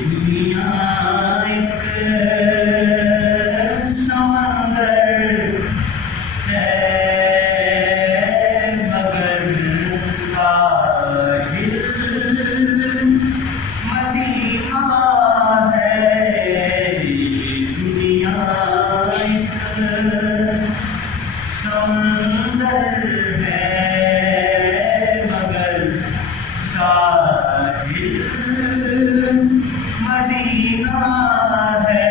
دنیا ایک سمندر ہے مگر ساحل مدینہ ہے. دنیا ایک سمندر ہے مگر ساحل مدینہ ہے.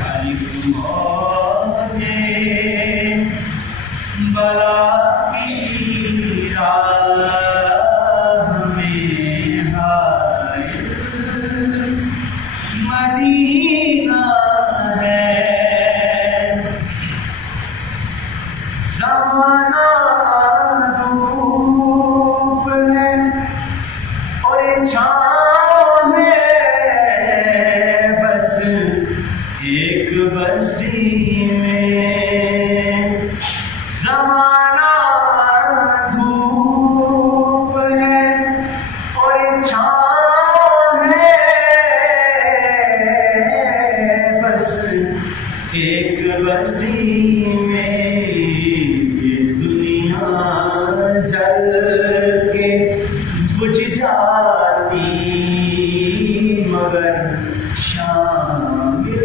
ہر موجے بلا کی راہ میں حائل مدینہ ہے. زمانہ دھوپ ہے اور چھاؤں ہے بس ایک بستی میں. زمانہ دھوپ ہے اور چھاؤں ہے بس ایک بستی میں. جل کے بجھ جاتی مگر شامل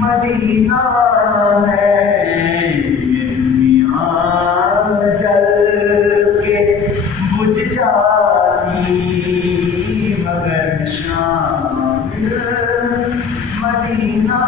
مدینہ ہے. دنیا جل کے بجھ جاتی مگر شامل مدینہ